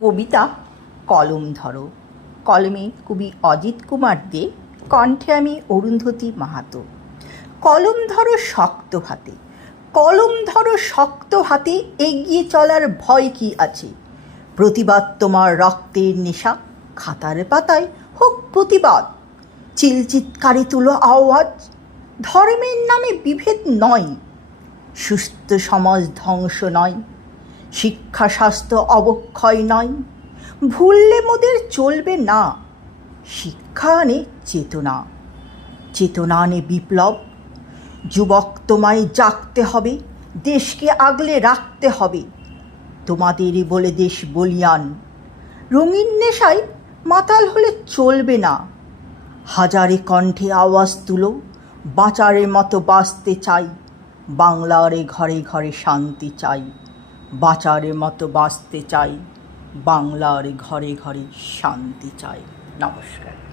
কবিতা কলম ধরো। কলমে কবি অজিত কুমার দে, কণ্ঠে আমি অরুন্ধতী মাহাতো। কলম ধরো শক্ত হাতে, কলম ধরো শক্ত হাতে এগিয়ে চলার ভয় কি আছে? প্রতিবাদ তোমার রক্তের নেশা, খাতার পাতায় হোক প্রতিবাদ। চিলচিৎকারে তুলো আওয়াজ, ধর্মের নামে বিভেদ নয়। সুস্থ সমাজ ধ্বংস নয়। শিক্ষা স্বাস্থ্য অবক্ষয় নয়। ভুললে মোদের চলবে না। শিক্ষা আনে চেতনা। চেতনা আনে বিপ্লব। যুবক তোমায় জাগতে হবে, দেশকে আগলে রাখতে হবে। তোমাদেরই বলে দেশ বলিয়ান। রঙিন নেশায় মাতাল হলে চলবে না। হাজারে কণ্ঠে আওয়াজ তুলো বাঁচারের মতো বাঁচতে চাই। বাংলারে ঘরে ঘরে শান্তি চাই। বাঁচারের মতো বাঁচতে চাই বাংলার ঘরে ঘরে শান্তি চাই। নমস্কার।